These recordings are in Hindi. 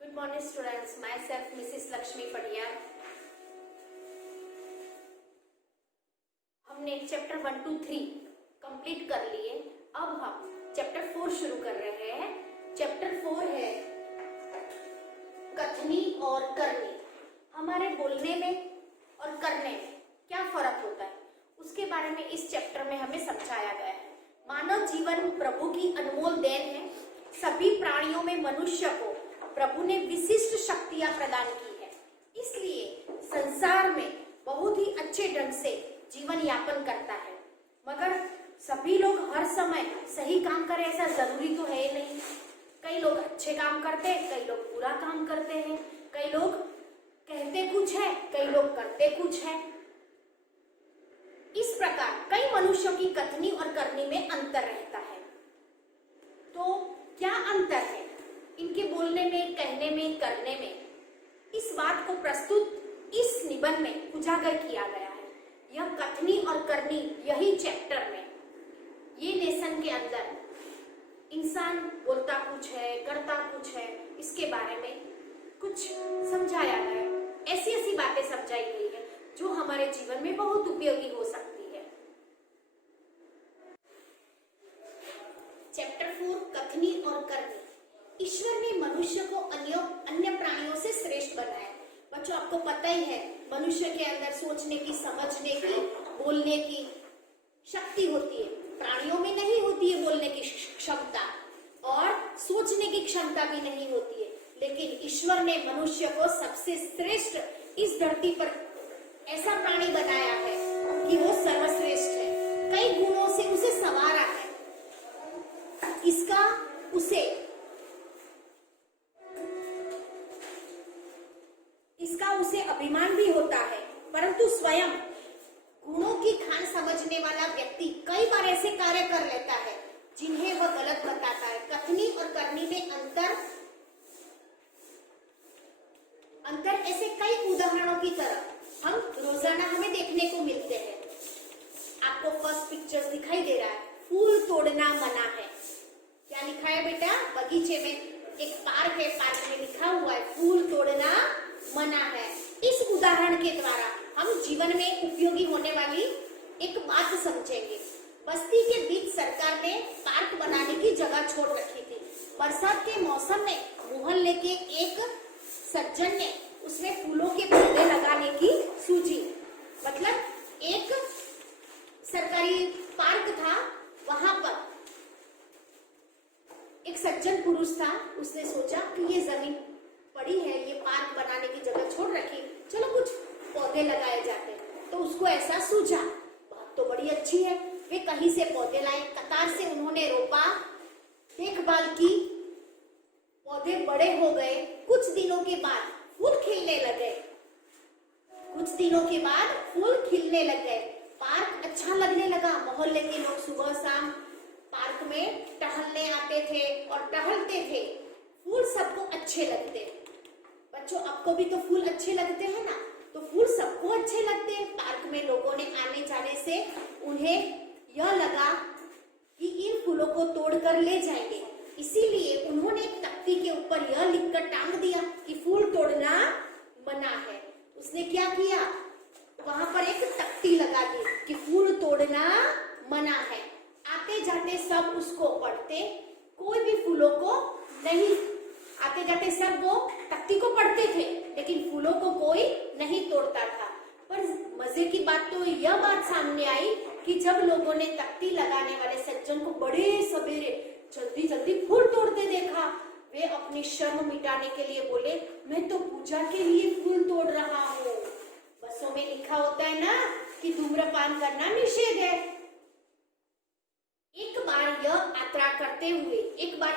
Good morning students, myself Mrs. Lakshmi Padiyar. हमने चैप्टर 1 to 3 कंप्लीट कर लिए. अब हम चैप्टर 4 शुरू कर रहे हैं. चैप्टर 4 है कथनी और करनी. हमारे बोलने में और करने में क्या फर्क होता है उसके बारे में इस चैप्टर में हमें समझाया गया है. मानव जीवन प्रभु की अनमोल देन है. सभी प्राणियों में मनुष्य को प्रभु ने विशिष्ट शक्तियां प्रदान की है, इसलिए संसार में बहुत ही अच्छे ढंग से जीवन यापन करता है. मगर सभी लोग हर समय सही काम करें ऐसा जरूरी तो है नहीं. कई लोग अच्छे काम करते हैं, कई लोग बुरा काम करते हैं, कई लोग कहते कुछ है, कई लोग करते कुछ है. इस प्रकार कई मनुष्यों की कथनी और करनी में अंतर रहता है. तो क्या अंतर है इनके बोलने में, कहने में, करने में? इस बात को प्रस्तुत इस निबंध में उजागर किया गया है. यह कथनी और करनी यही चैप्टर में ये लेसन के अंदर इंसान बोलता कुछ है, करता कुछ है, इसके बारे में कुछ समझाया गया है. ऐसी ऐसी बातें समझाई गई है जो हमारे जीवन में बहुत उपयोगी हो सकती है. चैप्टर 4 कथनी और करनी. ईश्वर ने मनुष्य को अन्य प्राणियों से श्रेष्ठ बनाया. बच्चों आपको पता ही है मनुष्य के अंदर सोचने की, समझने की, बोलने की शक्ति होती है. प्राणियों में नहीं होती है बोलने की क्षमता और सोचने की क्षमता भी नहीं होती है. लेकिन ईश्वर ने मनुष्य को सबसे श्रेष्ठ इस धरती पर ऐसा प्राणी बनाया है कि वो सर्वश्रेष्ठ है. कई गुणों से उसे संवारा है. इसका उसे अभिमान भी होता है. परंतु स्वयं गुणों की खान समझने वाला व्यक्ति कई बार ऐसे कार्य कर लेता है जिन्हें वह गलत बताता है. कथनी और करनी में अंतर ऐसे कई उदाहरणों की तरह हम रोजाना हमें देखने को मिलते हैं. आपको फर्स्ट पिक्चर्स दिखाई दे रहा है. फूल तोड़ना मना है. क्या लिखा है बेटा? बगीचे में एक पार्क है, पार्क में लिखा हुआ है फूल तोड़ना मना है. इस उदाहरण के द्वारा हम जीवन में उपयोगी होने वाली एक बात समझेंगे. बस्ती के बीच सरकार ने पार्क बनाने की जगह छोड़ रखी थी. बरसात के मौसम में मोहल्ले के एक सज्जन ने उसमें फूलों के पौधे लगाने की सूझी. मतलब एक सरकारी पार्क था, वहां पर एक सज्जन पुरुष था. उसने सोचा कि ये जमीन पड़ी है, ये पार्क बनाने की जगह छोड़ रखी, चलो कुछ पौधे लगाए जाते. तो उसको ऐसा सूझा, बात तो बड़ी अच्छी है. वे कहीं से पौधे लाए, कतार से उन्होंने रोपा, देखभाल की, पौधे बड़े हो गए. कुछ दिनों के बाद फूल खिलने लगे. पार्क अच्छा लगने लगा. मोहल्ले के लोग सुबह शाम पार्क में टहलने आते थे और टहलते थे. फूल सबको अच्छे लगते. बच्चों आपको भी तो फूल अच्छे लगते हैं ना? तो फूल सबको अच्छे लगते हैं. पार्क में लोगों ने आने जाने से उन्हें यह लगा कि इन फूलों को तोड़कर ले जाएंगे. इसीलिए उन्होंने एक तख्ती के ऊपर यह लिखकर टांग दिया कि फूल तोड़ना मना है. उसने क्या किया? वहां पर एक तख्ती लगा दी कि फूल तोड़ना मना है. आते जाते सब उसको पढ़ते, कोई भी फूलों को नहीं, आते जाते सब वो तख्ती को पढ़ते थे लेकिन फूलों को कोई नहीं तोड़ता था. पर मजे की बात तो यह बात सामने आई कि जब लोगों ने तख्ती लगाने वाले सज्जन को बड़े सवेरे जल्दी जल्दी फूल तोड़ते देखा, वे अपनी शर्म मिटाने के लिए बोले, मैं तो पूजा के लिए फूल तोड़ रहा हूँ. बसों में लिखा होता है ना कि धूम्रपान करना निषेध है. एक बार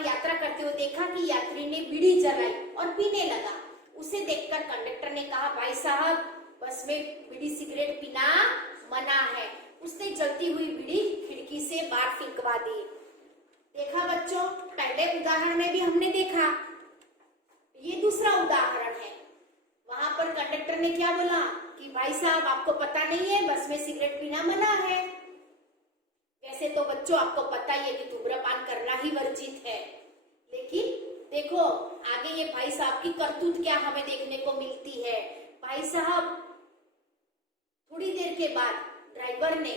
यात्रा करते हुए देखा कि यात्री ने बीड़ी जलाई और पीने लगा. उसे देखकर कंडक्टर ने कहा, भाई साहब बस में बीड़ी सिगरेट पीना मना है. उसने जलती हुई बीड़ी खिड़की से बाहर फेंकवा दी. देखा बच्चों, पहले उदाहरण में भी हमने देखा. ये दूसरा उदाहरण है. वहां पर कंडक्टर ने क्या बोला कि भाई साहब आपको पता नहीं है बस में सिगरेट पीना मना है. वैसे तो बच्चों आपको पता ही है कि धूम्रपान करना ही वर्जित है, लेकिन देखो आगे ये भाई साहब की करतूत क्या हमें देखने को मिलती है। भाई साहब थोड़ी देर के बाद ड्राइवर ने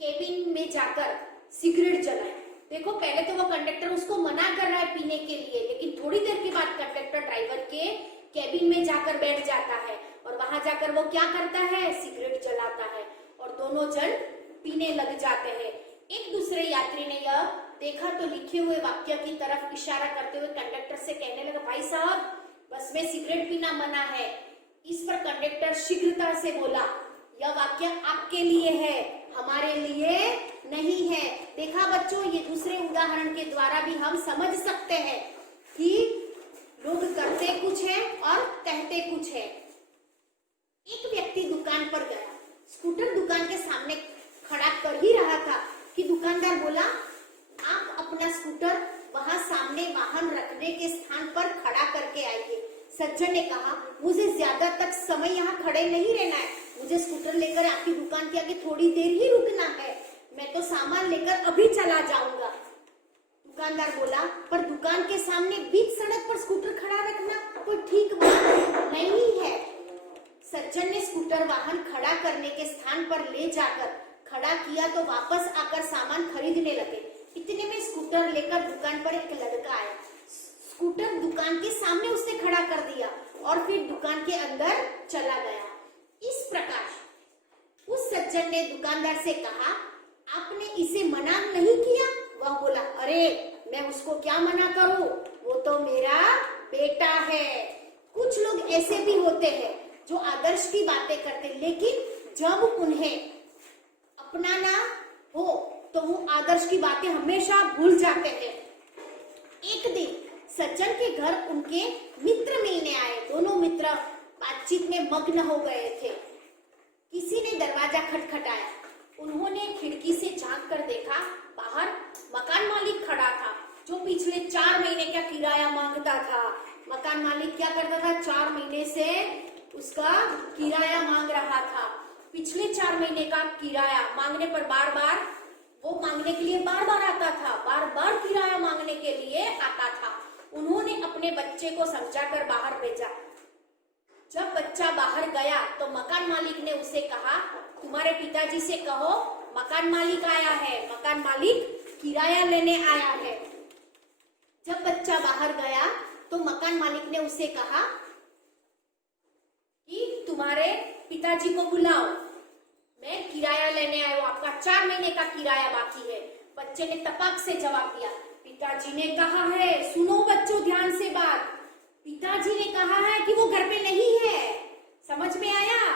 केबिन में जाकर सिगरेट जलाई। देखो पहले तो वो कंडक्टर उसको मना कर रहा है पीने के लिए, लेकिन थोड़ी देर के बाद कंडक्टर ड्राइवर के केबिन में जाकर बैठ जाता है और वहां जाकर वो क्या करता है, सिगरेट जलाता है और दोनों जन पीने लग जाते हैं। एक दूसरे यात्री ने यह देखा तो लिखे हुए वाक्य की तरफ इशारा करते हुए कंडक्टर से कहने लगा, भाई साहब बस में सिगरेट पीना मना है। इस पर कंडक्टर शीघ्रता से बोला, यह वाक्य आपके लिए है, हमारे लिए नहीं है। देखा बच्चों, ये दूसरे उदाहरण के द्वारा भी हम समझ सकते हैं कि लोग करते कुछ है और कहते कुछ है। एक व्यक्ति दुकान पर गया, स्कूटर दुकान के सामने खड़ा कर ही रहा था कि दुकानदार बोला, आप अपना स्कूटर वहां सामने वाहन रखने के स्थान पर खड़ा करके आइए। सज्जन ने कहा, मुझे ज्यादा तक समय यहाँ खड़े नहीं रहना है, मुझे स्कूटर लेकर आपकी दुकान के आगे थोड़ी देर ही रुकना है, मैं तो सामान लेकर अभी चला जाऊंगा। दुकानदार बोला, पर दुकान के सामने बीच सड़क पर स्कूटर खड़ा रखना कोई ठीक बात नहीं है। सज्जन ने स्कूटर वाहन खड़ा करने के स्थान पर ले जाकर खड़ा किया तो वापस आकर सामान खरीदने लगे। इतने में स्कूटर लेकर दुकान पर एक लड़का आया, स्कूटर दुकान के सामने उसने खड़ा कर दिया और फिर दुकान के अंदर चला गया। इस प्रकार उस सज्जन ने दुकानदार से कहा, आपने इसे मना नहीं किया? वह बोला, अरे मैं उसको क्या मना करूं, वो तो मेरा बेटा है। कुछ लोग ऐसे भी होते हैं जो आदर्श की बातें करते, लेकिन जब उन्हें अपनाना हो तो वो आदर्श की बातें हमेशा भूल जाते हैं। एक दिन सज्जन के घर उनके मित्र मिलने आए। दोनों मित्र बातचीत में मग्न हो गए थे। किसी ने दरवाजा खटखटाया। उन्होंने खिड़की से झांक कर देखा, बाहर मकान मालिक खड़ा था जो पिछले 4 महीने का किराया मांगता था। मकान मालिक क्या करता था, 4 महीने से उसका किराया मांग रहा था। पिछले 4 महीने का किराया मांगने पर बार बार वो मांगने के लिए बार बार आता था, बार बार किराया मांगने के लिए आता था। उन्होंने अपने बच्चे को समझाकर बाहर भेजा। जब बच्चा बाहर गया तो मकान मालिक ने उसे कहा, तुम्हारे पिताजी से कहो मकान मालिक आया है, मकान मालिक किराया लेने आया है। जब बच्चा बाहर गया तो मकान मालिक ने उसे कहा कि तुम्हारे पिताजी को बुलाओ, मैं किराया लेने आया हूं, आपका 4 महीने का किराया बाकी है। बच्चे ने तपक से जवाब दिया, पिताजी ने कहा है, सुनो बच्चों ध्यान से बात, पिताजी ने कहा है कि वो घर पे नहीं है। समझ में आया?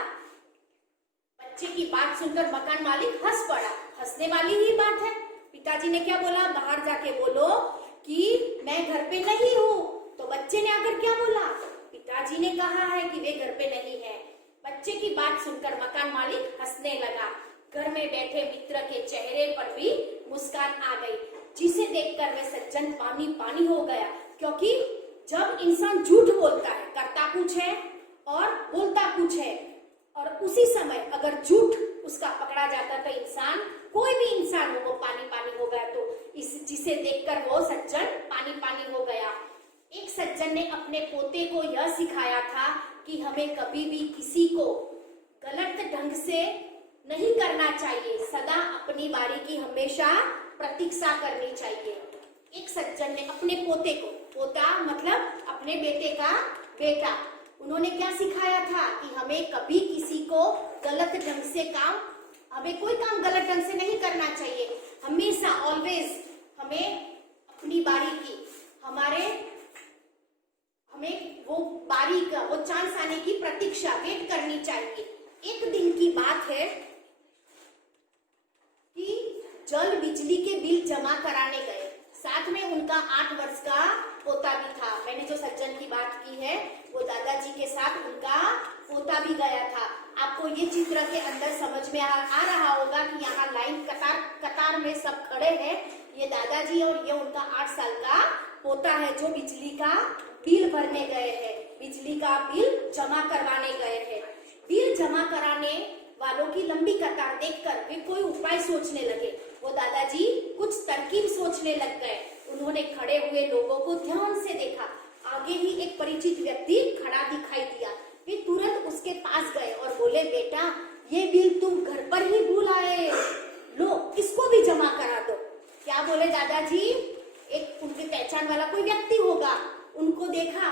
बच्चे की बात सुनकर मकान मालिक हंस पड़ा। हंसने वाली ही बात है। पिताजी ने क्या बोला, बाहर जाके बोलो कि मैं घर पे नहीं हूँ। तो बच्चे ने आकर क्या बोला, पिताजी ने कहा है कि वे घर पे नहीं है। बच्चे की बात सुनकर मकान मालिक हंसने लगा। घर में बैठे मित्र के चेहरे पर भी मुस्कान आ गई, जिसे देखकर वे सज्जन पानी पानी हो गया। क्योंकि जब इंसान झूठ बोलता है, करता कुछ है और बोलता कुछ है, और उसी समय अगर झूठ उसका पकड़ा जाता तो इंसान, कोई भी इंसान हो, वो पानी पानी हो गया। तो इस जिसे देखकर वो सज्जन पानी पानी हो गया। एक सज्जन ने अपने पोते को यह सिखाया था कि हमें कभी भी किसी को गलत ढंग से नहीं करना चाहिए, सदा अपनी बारी की हमेशा प्रतीक्षा करनी चाहिए। एक सज्जन ने अपने पोते को, पोता मतलब अपने बेटे का बेटा, उन्होंने क्या सिखाया था कि हमें कभी किसी को गलत ढंग से हमें कोई काम गलत ढंग से नहीं करना चाहिए। हमेशा ऑलवेज हमें अपनी बारी की, हमें वो बारी का, वो चांस आने की प्रतीक्षा, वेट करनी चाहिए। एक दिन की बात है कि जल बिजली के बिल जमा कराने गए, साथ में उनका 8 वर्ष का पोता भी था। मैंने जो सज्जन की बात की है वो दादाजी के साथ उनका पोता भी गया था। आपको ये चित्र के अंदर समझ में आ रहा होगा कि यहाँ लाइन कतार में सब खड़े हैं। ये दादाजी और ये उनका 8 साल का पोता है जो बिजली का बिल भरने गए हैं, बिजली का बिल जमा करवाने गए हैं। बिल जमा कराने वालों की लंबी कतार देखकर वे कोई उपाय सोचने लगे। वो दादाजी कुछ तरकीब सोचने लग गए। उन्होंने खड़े हुए लोगों को ध्यान से देखा। आगे ही एक परिचित व्यक्ति खड़ा दिखाई दिया। वे तुरंत उसके पास गए और बोले, बेटा ये बिल तुम घर पर ही भूल आए, लो इसको भी जमा करा दो। क्या बोले दादाजी? एक उनकी पहचान वाला कोई व्यक्ति होगा, उनको देखा,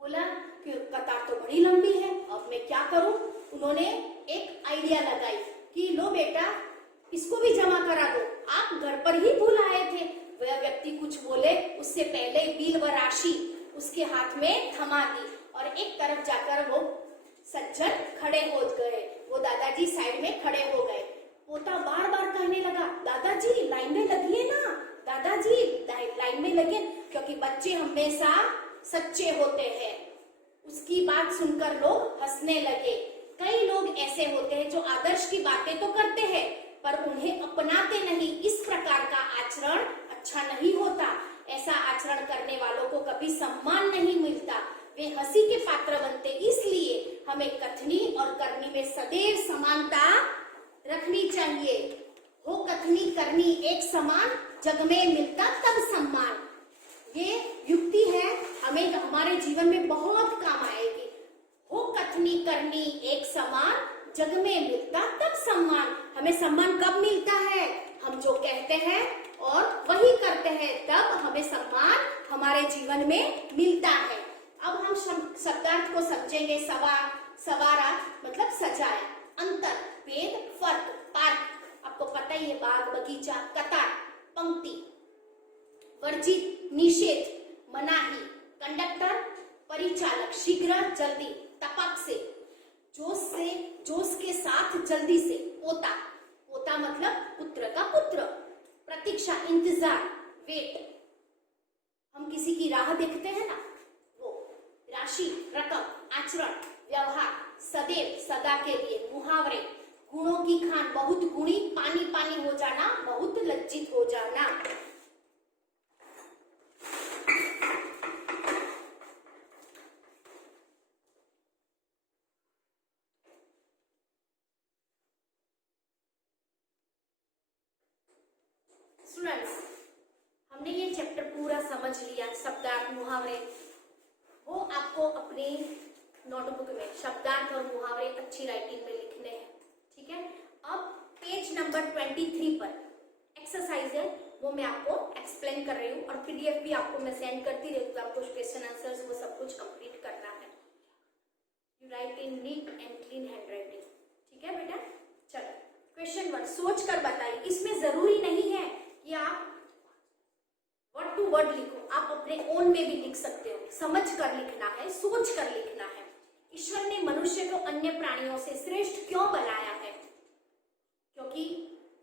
बोला कि कतार तो बड़ी लंबी है, अब मैं क्या करूं? उन्होंने एक आइडिया लगाई कि लो बेटा इसको भी जमा करा दो, आप घर पर ही भूल आए थे। वह व्यक्ति कुछ बोले उससे पहले बिल व राशि उसके हाथ में थमा दी और एक तरफ जाकर वो सज्जन खड़े हो गए। वो दादाजी साइड में खड़े हो गए। पोता बार बार कहने लगा, दादाजी लाइन में लगिए ना, दादाजी लाइन में लगिए, क्योंकि बच्चे हमेशा सच्चे होते हैं। उसकी बात सुनकर लोग हंसने लगे। कई लोग ऐसे होते हैं जो आदर्श की बातें तो करते हैं पर उन्हें अपनाते नहीं। इस प्रकार का आचरण अच्छा नहीं होता। ऐसा आचरण करने वालों को कभी सम्मान नहीं मिलता, वे हंसी के पात्र बनते। इसलिए हमें कथनी और करनी में सदैव समानता रखनी चाहिए। हो कथनी करनी एक समान, जग में मिलता तब सम्मान। ये युक्ति है, हमें हमारे जीवन में बहुत काम आएगी। हो कथनी करनी एक समान, जग में मिलता तब सम्मान। हमें सम्मान कब मिलता है? हम जो कहते हैं और वही करते हैं, तब हमें सम्मान हमारे जीवन में मिलता है। अब हम शब्दार्थ को समझेंगे। सवारा मतलब सजाया। अंतर, भेद, फर्क। पार्क आपको पता ही है, बाग, बगीचा। कतार, पंक्ति। वर्जित, निषेध, मनाही। कंडक्टर, परिचालक। शीघ्र, जल्दी, टपक से, जोश के साथ, जल्दी से। पोता, पोता मतलब पुत्र का पुत्र। प्रतीक्षा, इंतजार, वेट। हम किसी की राह देखते हैं ना, वो। राशि, रकम। आचरण, व्यवहार, सदैव, सदा के लिए। मुहावरे, गुणों की खान, बहुत गुणी, पानी पानी हो जाना, बहुत लज्जित हो जाना। स्टूडेंट्स, हमने ये चैप्टर पूरा समझ लिया। शब्दार्थ, मुहावरे, वो आपको अपने नोटबुक में शब्दार्थ और मुहावरे अच्छी राइटिंग में लिखने हैं, ठीक है। अब पेज नंबर 23 पर एक्सरसाइज है, वो मैं आपको एक्सप्लेन कर रही हूँ और पीडीएफ भी आपको मैं सेंड करती रहती हूँ। आपको क्वेश्चन आंसर्स वो सब कुछ कंप्लीट करना है। You right in neat and clean hand writing, ठीक है बेटा। चलो क्वेश्चन 1, सोच कर बताइए। इसमें जरूरी नहीं है कि आप वर्ड टू वर्ड लिखो, आप अपने ओन में भी लिख सकते हो। समझ कर लिखना है, सोच कर लिखना है। ईश्वर ने मनुष्य को अन्य प्राणियों से श्रेष्ठ क्यों बनाया है? क्योंकि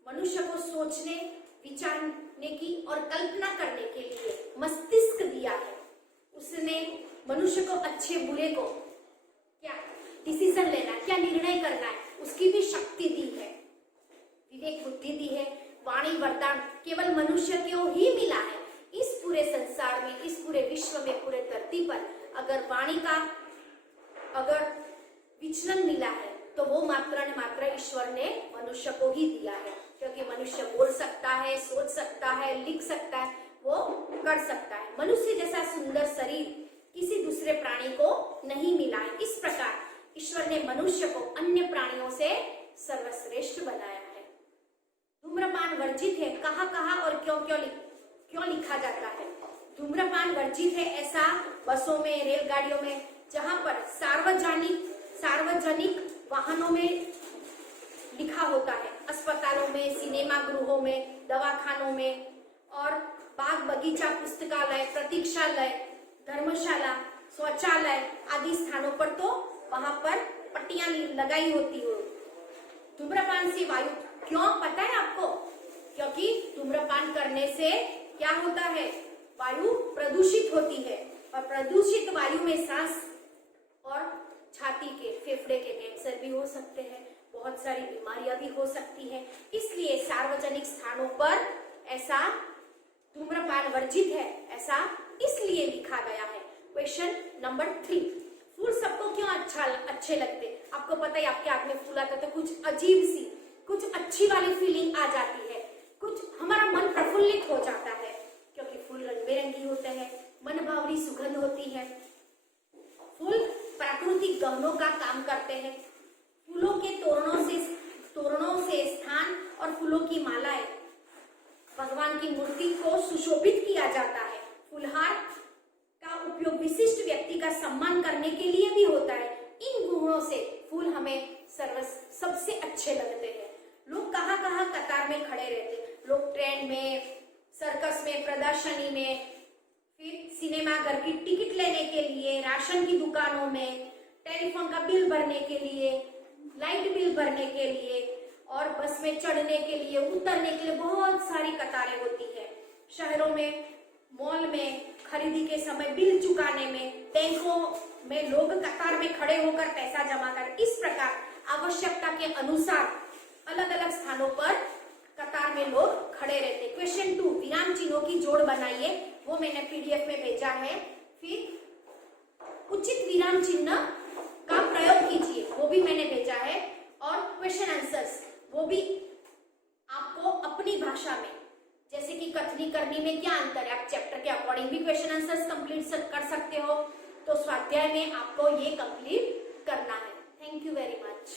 मनुष्य को सोचने, विचारने की और कल्पना करने के लिए मस्तिष्क दिया है। उसने मनुष्य को अच्छे बुरे को क्या डिसीजन लेना, क्या निर्णय करना है, उसकी भी शक्ति दी है। विवेक बुद्धि दी है। वाणी वरदान केवल मनुष्य को ही मिला है। इस पूरे संसार में, इस पूरे विश्व में, पूरे धरती पर अगर वाणी का अगर विचलन मिला है तो वो मात्र ने मात्र ईश्वर ने मनुष्य को ही दिया है। क्योंकि मनुष्य बोल सकता है, सोच सकता है, लिख सकता है, वो कर सकता है। मनुष्य जैसा सुंदर शरीर किसी दूसरे प्राणी को नहीं मिला है। इस प्रकार ईश्वर ने मनुष्य को अन्य प्राणियों से सर्वश्रेष्ठ बनाया है। धूम्रपान वर्जित है, कहाँ कहाँ और क्यों लिखा जाता है? धूम्रपान वर्जित है ऐसा बसों में, रेलगाड़ियों में, जहां पर सार्वजनिक वाहनों में लिखा होता है, अस्पतालों में, सिनेमा गृहों में, दवाखानों में और बाग बगीचा, पुस्तकालय, प्रतीक्षालय, धर्मशाला, शौचालय आदि स्थानों पर तो वहां पर पट्टियां लगाई होती हो। धूम्रपान से वायु क्यों पता है आपको? क्योंकि धूम्रपान करने से क्या होता है? वायु प्रदूषित होती है और प्रदूषित वायु में सांस और छाती के, फेफड़े के कैंसर भी हो सकते हैं, बहुत सारी बीमारियां भी हो सकती हैं। इसलिए सार्वजनिक स्थानों पर ऐसा धूम्रपान वर्जित है, ऐसा इसलिए लिखा गया है। क्वेश्चन नंबर 3, फूल सबको क्यों अच्छे लगते? आपको पता है आपके हाथ में फूल आता तो कुछ अजीब सी, कुछ अच्छी वाली फीलिंग आ जाती है, कुछ हमारा मन प्रफुल्लित हो जाता है। फूल रंग बिरंगी होते हैं, मन भावनी सुगंध होती है। फूल प्राकृतिक गहनों का काम करते हैं। फूलों के तोरणों से स्थान और फूलों की मालाएं भगवान की मूर्ति को सुशोभित किया जाता है। फूलहार का उपयोग विशिष्ट व्यक्ति का सम्मान करने के लिए भी होता है। इन गुणों से फूल हमें सबसे अच्छे लगते हैं। लोग कहाँ कहाँ कतार में खड़े रहते हैं। लोग ट्रेन में, सर्कस में, प्रदर्शनी में, फिर सिनेमा घर की टिकट लेने के लिए, राशन की दुकानों में, टेलीफोन का बिल भरने के लिए, लाइट बिल भरने के लिए और बस में चढ़ने के लिए, उतरने के लिए बहुत सारी कतारें होती है। शहरों में, मॉल में खरीदी के समय बिल चुकाने में, बैंकों में लोग कतार में खड़े होकर पैसा जमा कर, इस प्रकार आवश्यकता के अनुसार अलग अलग स्थानों पर कतार में लोग खड़े रहते। क्वेश्चन 2, विराम चिन्हों की जोड़ बनाइए, वो मैंने पीडीएफ में भेजा है। फिर उचित विराम चिन्ह का प्रयोग कीजिए, वो भी मैंने भेजा है। और क्वेश्चन आंसर्स वो भी आपको अपनी भाषा में, जैसे कि कथनी करनी में क्या अंतर है, आप चैप्टर के अकॉर्डिंग भी क्वेश्चन आंसर्स कंप्लीट कर सकते हो। तो स्वाध्याय में आपको ये कंप्लीट करना है। Thank you very much.